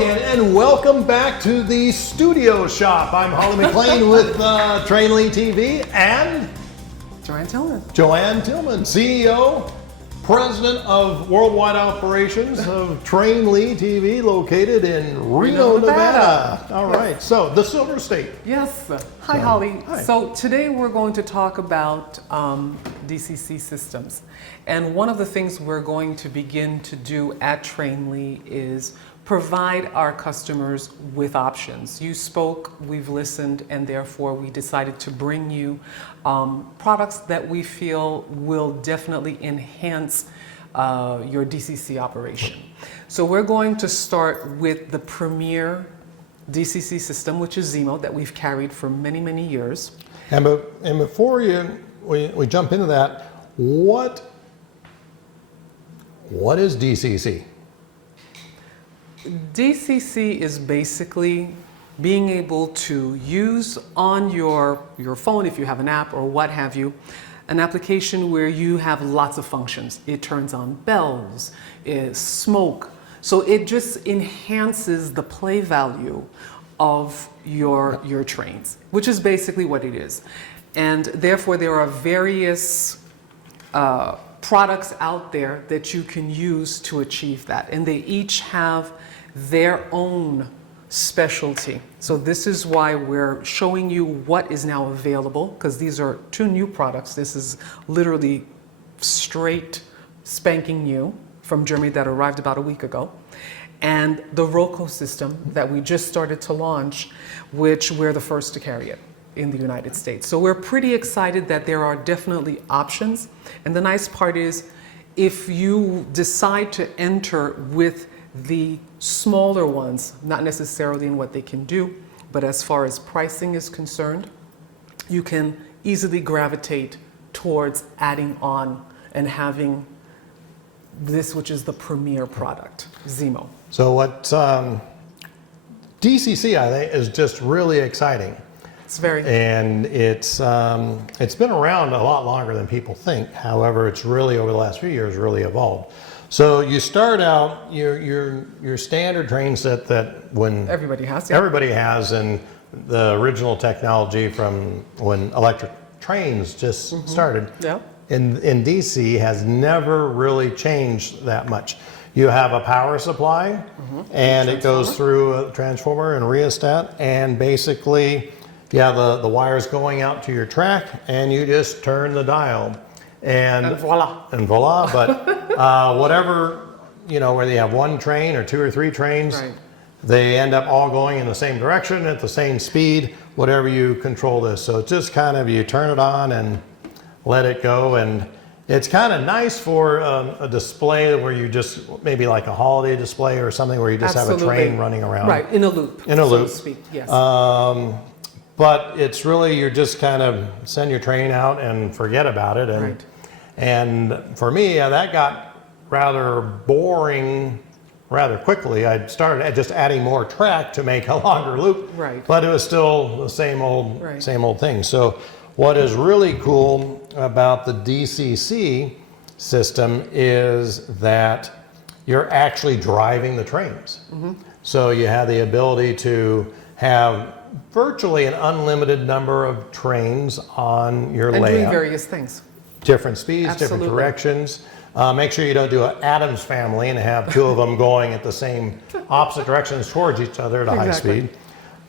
again, and welcome back to the studio shop. I'm Hawley McLean with Trainli TV and Joanne Tillman, CEO, President of Worldwide Operations of Trainli TV, located in Reno, Nevada. All right, so the Silver State. Yes. Hi, Hawley. Hi. So today we're going to talk about DCC systems. And one of the things we're going to begin to do at Trainli is provide our customers with options. You spoke, we've listened, and therefore we decided to bring you products that we feel will definitely enhance your DCC operation. So we're going to start with the premier DCC system, which is Zimo, that we've carried for many, many years. And before we jump into that, what is DCC? DCC is basically being able to use on your phone, if you have an app or what have you, an application where you have lots of functions. It turns on bells, smoke. So it just enhances the play value of your trains, which is basically what it is. And therefore there are various products out there that you can use to achieve that. And they each have their own specialty. So this is why we're showing you what is now available, because these are two new products. This is literally straight spanking new from Germany that arrived about a week ago. And the Roco system that we just started to launch, which we're the first to carry it in the United States. So we're pretty excited that there are definitely options. And the nice part is, if you decide to enter with the smaller ones, not necessarily in what they can do, but as far as pricing is concerned, you can easily gravitate towards adding on and having this, which is the premier product, Zimo. So what DCC, I think, is just really exciting. It's very, and it's been around a lot longer than people think. However, it's really, over the last few years, really evolved. So you start out your standard train set that everybody has, and the original technology from when electric trains just started. Yeah. In DC has never really changed that much. You have a power supply, and it goes through a transformer and rheostat, and basically you have the wires going out to your track, and you just turn the dial. And voila. But whatever, whether you have one train or two or three trains, right, they end up all going in the same direction at the same speed, whatever you control this. So it's just kind of, you turn it on and let it go. And it's kind of nice for a display where you just, maybe like a holiday display or something where you just have a train running around. Right, in a loop. In a loop. So to speak, yes. But it's really, you're just kind of send your train out and forget about it. And, right. And for me, that got rather boring rather quickly. I started just adding more track to make a longer loop, right, but it was still the same old thing. So what is really cool about the DCC system is that you're actually driving the trains. So you have the ability to have virtually an unlimited number of trains on your layout. And doing various things. Different speeds, Absolutely. different directions. Make sure you don't do an Adams family and have two of them going at the same opposite directions towards each other at a high speed.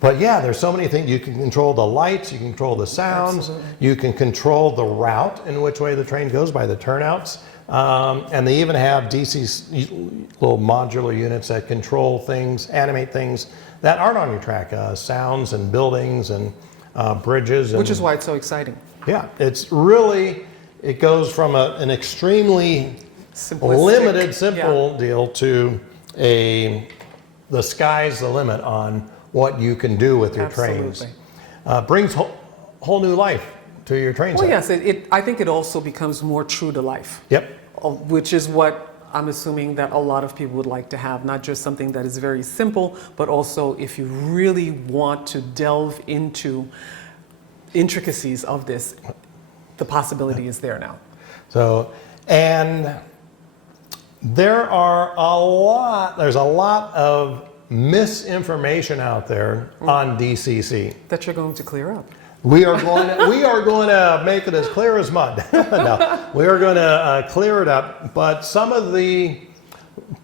But yeah, there's so many things. You can control the lights, you can control the sounds, you can control the route in which way the train goes by the turnouts. And they even have DC little modular units that control things, animate things that aren't on your track, sounds and buildings and bridges. Which is why it's so exciting. Yeah, it's really, it goes from an extremely limited, simple deal to the sky's the limit on what you can do with your trains. Brings whole new life to your train set. Well, yes, I think it also becomes more true to life. Yep. Which is what I'm assuming that a lot of people would like to have, not just something that is very simple, but also if you really want to delve into intricacies of this, the possibility is there now. So, and there's a lot of misinformation out there on DCC. That you're going to clear up. We are going to make it as clear as mud. No, we are going to clear it up. But some of the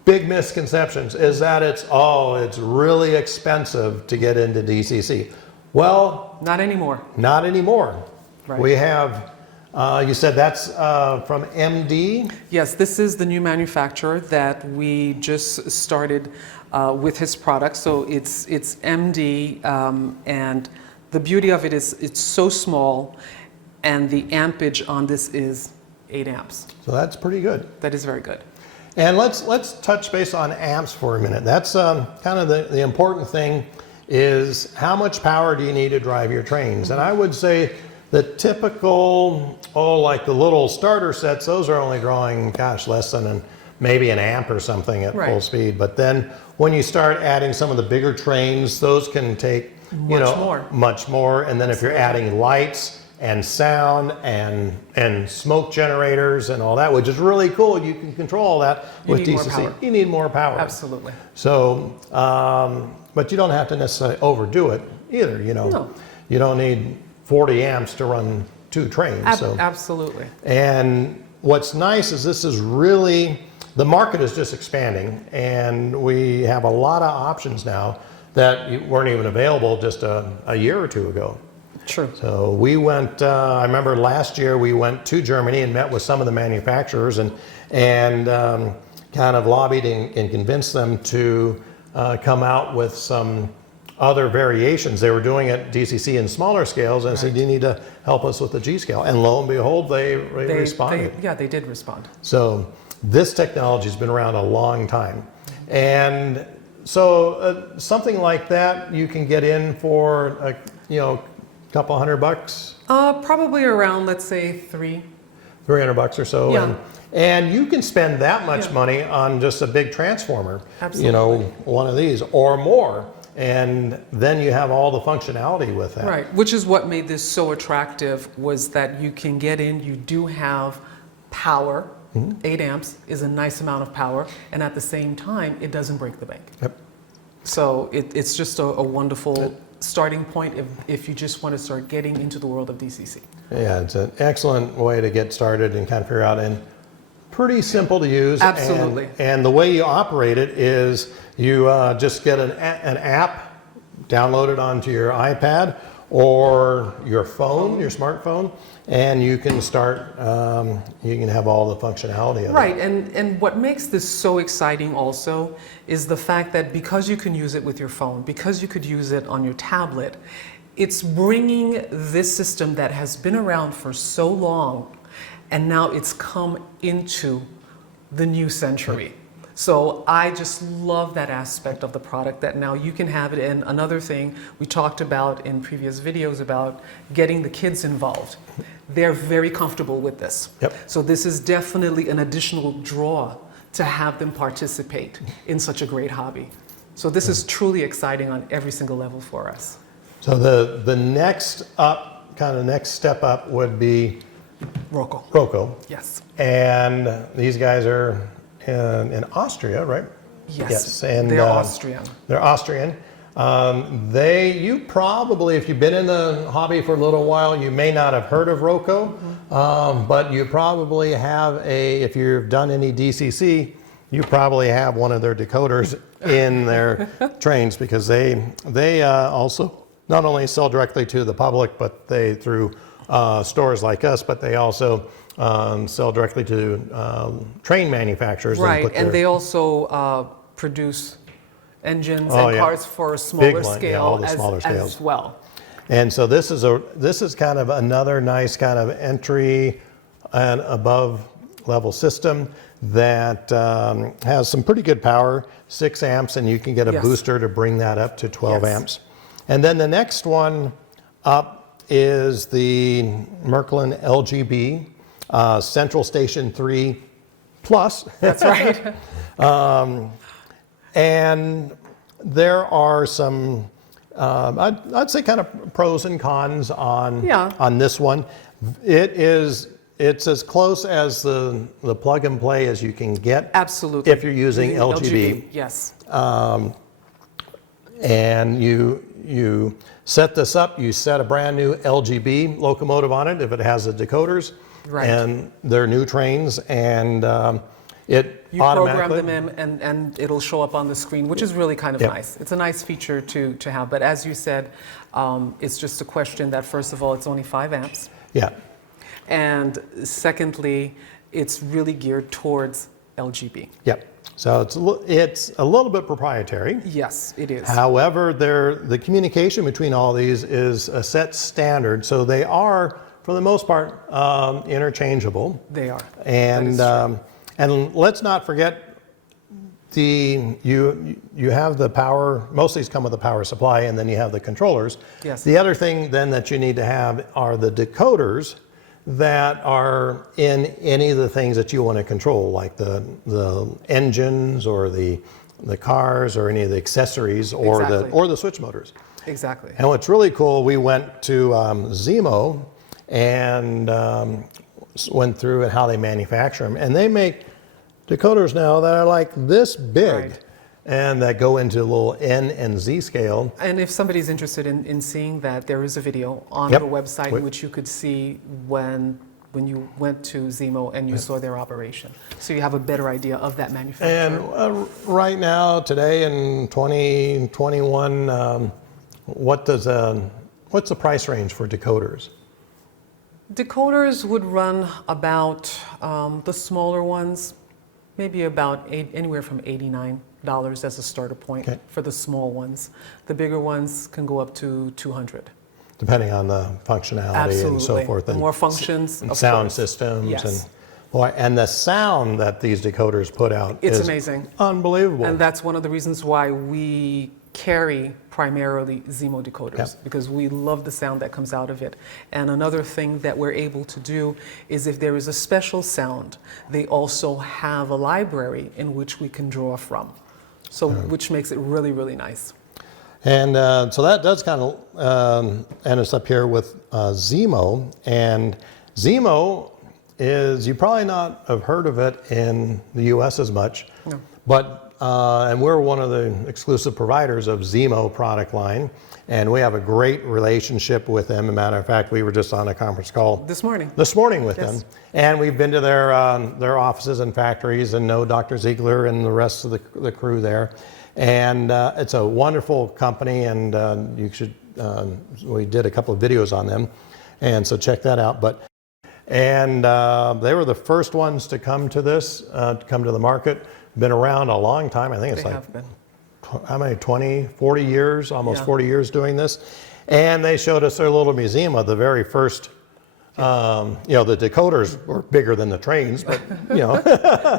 big misconceptions is that it's really expensive to get into DCC. Well, not anymore. Not anymore. Right. We have. You said that's from MD? Yes, this is the new manufacturer that we just started with his product. So it's MD, and the beauty of it is it's so small, and the ampage on this is 8 amps. So that's pretty good. That is very good. And let's touch base on amps for a minute. That's kind of the important thing is how much power do you need to drive your trains? And I would say the typical, like the little starter sets, those are only drawing, less than maybe an amp or something at full speed. But then when you start adding some of the bigger trains, those can take much more. And then if you're adding lights and sound and smoke generators and all that, which is really cool, you can control all that with DCC. You need more power. Absolutely. So, but you don't have to necessarily overdo it either. No. You don't need 40 amps to run 2 trains. Absolutely. And what's nice is this is really, the market is just expanding, and we have a lot of options now that weren't even available just a year or 2 ago. True. So we went, I remember last year we went to Germany and met with some of the manufacturers and kind of lobbied and convinced them to come out with some other variations. They were doing it DCC in smaller scales, and I said, you need to help us with the G scale. And lo and behold, they responded. They did respond. So this technology has been around a long time. And so something like that you can get in for a couple $100. Probably around, let's say, $300 or so. Yeah. And you can spend that much money on just a big transformer. Absolutely. One of these or more. And then you have all the functionality with that. Right, which is what made this so attractive, was that you can get in, you do have power. 8 amps is a nice amount of power, and at the same time, it doesn't break the bank. Yep. So it's just a wonderful starting point if you just want to start getting into the world of DCC. Yeah, it's an excellent way to get started and kind of figure out, and pretty simple to use. Absolutely. And the way you operate it is you just get an app downloaded onto your iPad or your phone, your smartphone, and you can start, you can have all the functionality of it. Right, and what makes this so exciting also is the fact that because you can use it with your phone, because you could use it on your tablet, it's bringing this system that has been around for so long, and now it's come into the new century. So I just love that aspect of the product, that now you can have it. And another thing we talked about in previous videos about getting the kids involved. They're very comfortable with this. Yep. So this is definitely an additional draw to have them participate in such a great hobby. So this is truly exciting on every single level for us. So the next step up would be Roco. Yes. And these guys are in Austria, right? Yes. And they're Austrian. They're Austrian. You probably, if you've been in the hobby for a little while, you may not have heard of Roco, but you probably have if you've done any DCC, you probably have one of their decoders in their trains, because they also not only sell directly to the public, but they through stores like us, but they also sell directly to train manufacturers. Right, and they also produce engines and cars for a smaller scale, as well. And so this is kind of another nice kind of entry and above level system that has some pretty good power, 6 amps, and you can get a booster to bring that up to 12 amps. And then the next one up is the Marklin LGB Central Station 3 Plus. That's right. And there are some, I'd say, kind of pros and cons on this one. It's as close as the plug and play as you can get. Absolutely. If you're using LGB. Yes. and you set this up. You set a brand new LGB locomotive on it if it has the decoders, Right. and they're new trains, and it You program them in and it'll show up on the screen, which is really kind of Yep. nice. It's a nice feature to have. But as you said, it's just a question that, first of all, it's only 5 amps. Yeah. And secondly, it's really geared towards LGB. Yep. So it's a little bit proprietary. Yes, it is. However, the communication between all these is a set standard, so they are, for the most part, interchangeable. They are. And and let's not forget you have the power. Most of these come with a power supply, and then you have the controllers. Yes. The other thing then that you need to have are the decoders that are in any of the things that you want to control, like the engines or the cars or any of the accessories or Exactly. the switch motors. Exactly. And what's really cool, we went to Zimo and went through and how they manufacture them, and they make decoders now that are like this big. Right. And that go into a little N and Z scale. And if somebody's interested in seeing that, there is a video on Yep. the website in which you could see when you went to Zimo and you saw their operation. So you have a better idea of that manufacturer. And right now, today in 2021, what's the price range for decoders? Decoders would run about, the smaller ones, maybe about anywhere from $89 as a starter point for the small ones. The bigger ones can go up to $200. Depending on the functionality and so forth. The and more functions, and of sound course. systems. Yes. And the sound that these decoders put out It's is amazing. unbelievable. And that's one of the reasons why we carry primarily Zimo decoders, Yep. because we love the sound that comes out of it. And another thing that we're able to do is if there is a special sound, they also have a library in which we can draw from. So, which makes it really, really nice. And so that does kind of end us up here with Zimo. And Zimo is, you probably not have heard of it in the US as much, No. but and we're one of the exclusive providers of Zimo product line, and we have a great relationship with them. As a matter of fact, we were just on a conference call This morning. with Yes. them, and we've been to their offices and factories and know Dr. Ziegler and the rest of the crew there. And it's a wonderful company, and you should. We did a couple of videos on them, and so check that out. And they were the first ones to come to the market. Been around a long time. I think it's They like, have been. how many, 20, 40 years, almost Yeah. 40 years doing this. And they showed us their little museum of the very first, the decoders were bigger than the trains, but,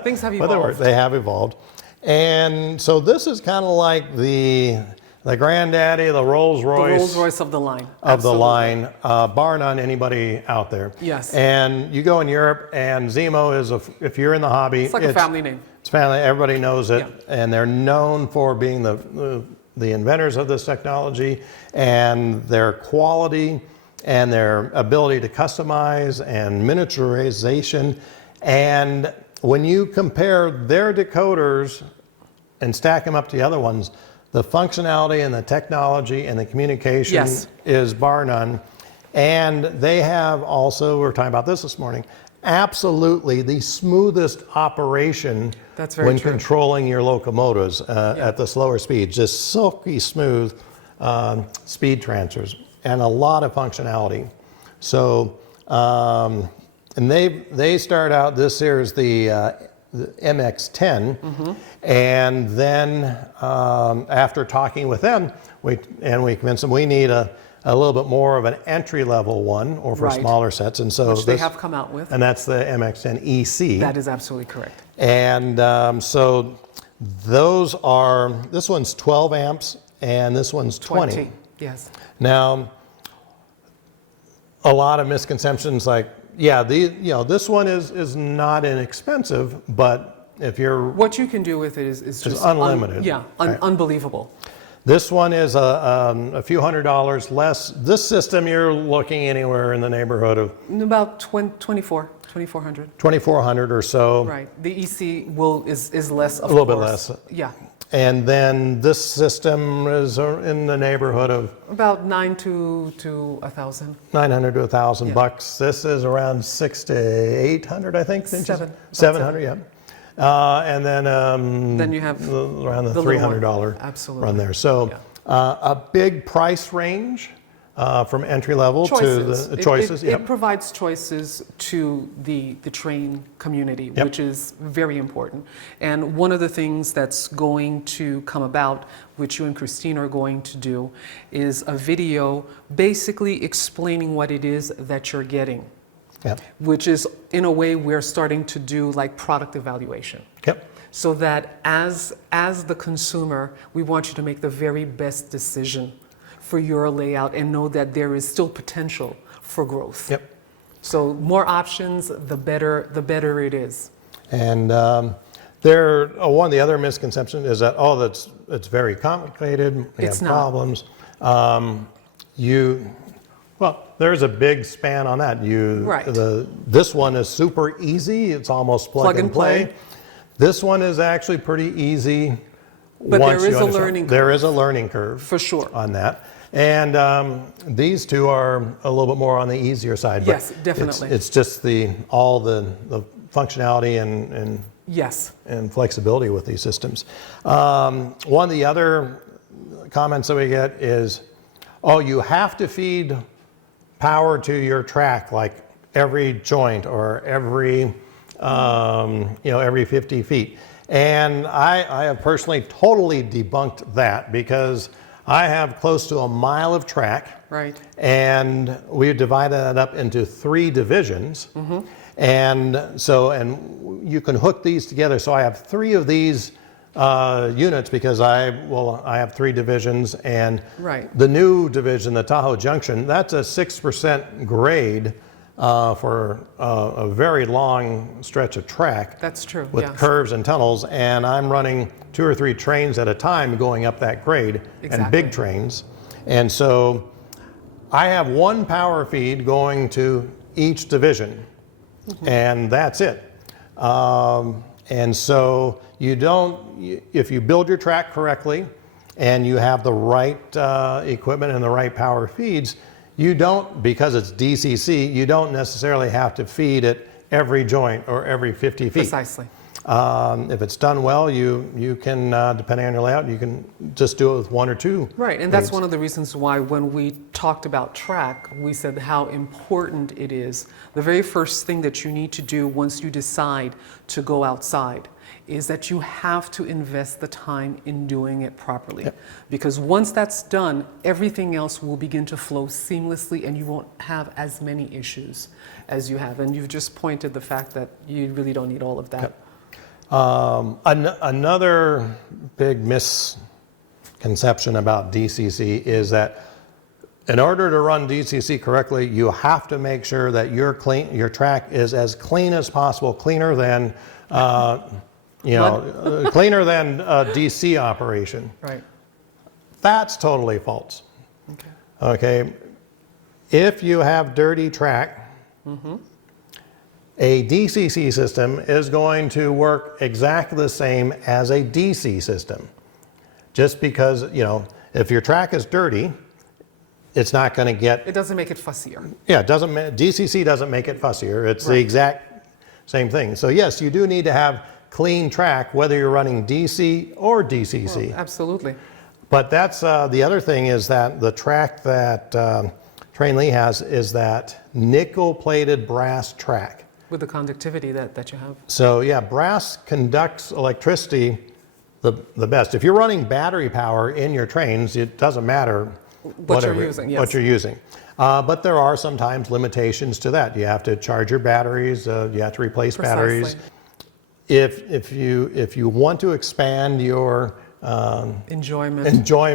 Things have but evolved. they have evolved. And so this is kind of like the granddaddy, the Rolls The Royce. Rolls Royce of the line. Of the Absolutely. line, bar none anybody out there. Yes. And you go in Europe, and Zimo is, if you're in the hobby, It's like a family name. It's family, everybody knows it, Yeah. and they're known for being the inventors of this technology, and their quality and their ability to customize and miniaturization. And when you compare their decoders and stack them up to the other ones, the functionality and the technology and the communication Yes. is bar none. And they have also, we were talking about this morning, absolutely the smoothest operation That's very when true. controlling your locomotives at the slower speeds. Just silky smooth speed transfers and a lot of functionality. So, and they start out, this here is the MX-10, and then after talking with them, we convinced them we need a little bit more of an entry-level one, or for Right. smaller sets, and so Which they have come out with. and that's the MX-10 EC. That is absolutely correct. And so those are, this one's 12 amps, and this one's 20. Yes. Now, a lot of misconceptions like, this one is not inexpensive, but if you're, What you can do with it is just unlimited. Right. Unbelievable. this one is a few $100s less. This system, you're looking anywhere in the neighborhood of About 2400. 2,400 or so. Right. The EC is less, of A little bit course. less. Yeah. And then this system is in the neighborhood of About $900 to $1,000. 900 to 1,000 Yeah. bucks. This is around 600 to 800, I think. Seven. 700, yeah. And then You have around the the little $300 one. Absolutely. run there. So a big price range from entry level to the choices. It provides choices to the train community, Yep. which is very important. And one of the things that's going to come about, which you and Christine are going to do, is a video basically explaining what it is that you're getting. Yep. Which is, in a way, we're starting to do like product evaluation. Yep. So that as the consumer, we want you to make the very best decision for your layout and know that there is still potential for growth. Yep. So more options, the better it is. And one of the other misconceptions is that it's very complicated. We It's have not. problems. There's a big span on that. Right. This one is super easy. It's almost plug and play. This one is actually pretty easy. But once there you is a understand. learning curve. There is a learning curve For sure. on that. And these two are a little bit more on the easier side. But Yes, definitely. It's just all the functionality and Yes. and flexibility with these systems. One of the other comments that we get is, oh, you have to feed power to your track like every joint or every 50 feet. And I have personally totally debunked that because I have close to a mile of track. Right. And we've divided that up into 3 divisions. Mm-hmm. And you can hook these together. So I have 3 of these units because I have 3 divisions, and Right. the new division, the Tahoe Junction, that's a 6% grade for a very long stretch of track. That's true. With yes. curves and tunnels, and I'm running 2 or 3 trains at a time going up that grade, and Exactly. big trains. And so I have 1 power feed going to each division, and that's it. And so if you build your track correctly and you have the right equipment and the right power feeds, you don't, because it's DCC, you don't necessarily have to feed it every joint or every 50 feet. Precisely. If it's done well, you can, depending on your layout, you can just do it with 1 or 2. Right, and that's one of the reasons why when we talked about track, we said how important it is. The very first thing that you need to do once you decide to go outside is that you have to invest the time in doing it properly. Yep. Because once that's done, everything else will begin to flow seamlessly and you won't have as many issues as you have. And you've just pointed the fact that you really don't need all of that. Yep. Another big misconception about DCC is that in order to run DCC correctly, you have to make sure that your track is as clean as possible, cleaner than cleaner than a DC operation. Right. That's totally false. Okay. Okay, if you have dirty track, a DCC system is going to work exactly the same as a DC system. Just because, if your track is dirty, it's not going to get... It doesn't make it fussier. Yeah, DCC doesn't make it fussier. It's the exact same thing. So yes, you do need to have clean track, whether you're running DC or DCC. Well, absolutely. But that's the other thing is that the track that Trainli has is that nickel-plated brass track. With the conductivity that you have. So yeah, brass conducts electricity the best. If you're running battery power in your trains, it doesn't matter What you're using, yes. what you're using. But there are sometimes limitations to that. You have to charge your batteries. You have to replace batteries. Precisely. If you want to expand your Enjoyment. and your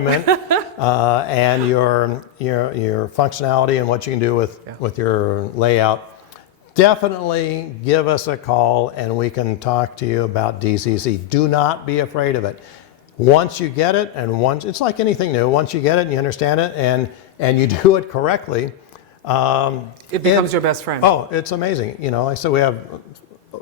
functionality and what you can do with your layout, definitely give us a call and we can talk to you about DCC. Do not be afraid of it. Once you get it, and it's like anything new, once you get it and you understand it and you do it correctly, it becomes your best friend. oh, it's amazing. Like I said, we have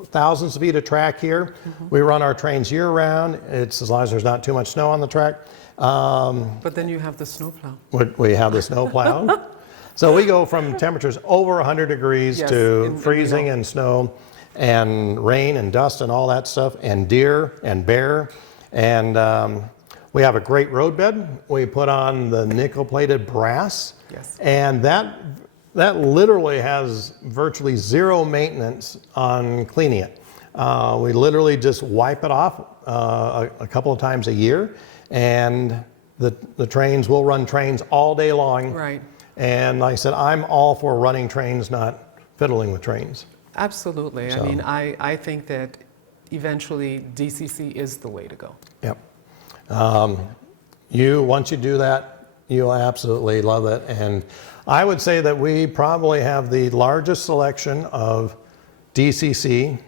thousands of feet of track here. We run our trains year round. It's as long as there's not too much snow on the track. But then you have the snowplow. We have the snow plow. So we go from temperatures over 100 degrees Yes, to freezing and snow and rain and dust and all that stuff, and deer and bear. And we have a great roadbed. We put on the nickel-plated brass. Yes. And that literally has virtually zero maintenance on cleaning it. We literally just wipe it off a couple of times a year, and the trains will run trains all day long. Right. And like I said, I'm all for running trains, not fiddling with trains. Absolutely. So. I mean, I think that eventually DCC is the way to go. Yep. Once you do that, you'll absolutely love it. And I would say that we probably have the largest selection of DCC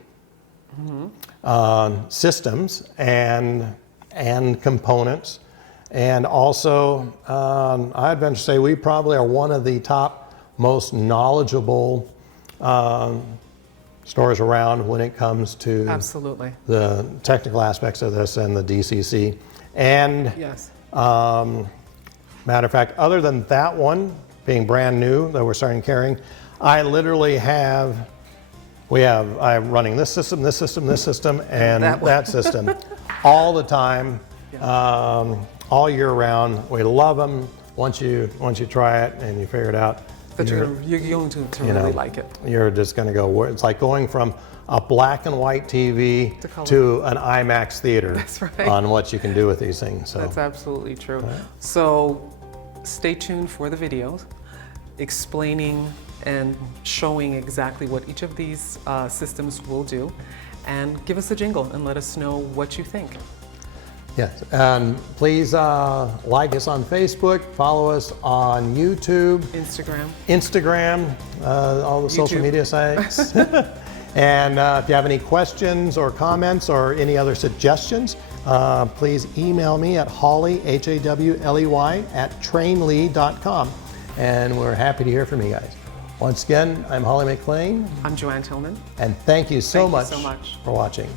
systems and components. And also, I'd venture to say we probably are one of the top most knowledgeable stores around when it comes to Absolutely. the technical aspects of this and the DCC. And Yes. matter of fact, other than that one being brand new that we're starting carrying, I literally I'm running this system, this system, this system, and that system all the time, all year round. We love them. Once you try it and you figure it out, But you're going to really like it. You're just going to go. It's like going from a black and white TV To to an IMAX theater. That's right. On what you can do with these things. So. That's absolutely true. So stay tuned for the videos explaining and showing exactly what each of these systems will do, and give us a jingle and let us know what you think. Yes, and please like us on Facebook, follow us on YouTube, Instagram, all the social media sites. And if you have any questions or comments or any other suggestions, please email me at Hawley, Hawley, at trainli.com. And we're happy to hear from you guys. Once again, I'm Hawley McLean. I'm Joanne Tillman. And thank you so Thank you so much for watching.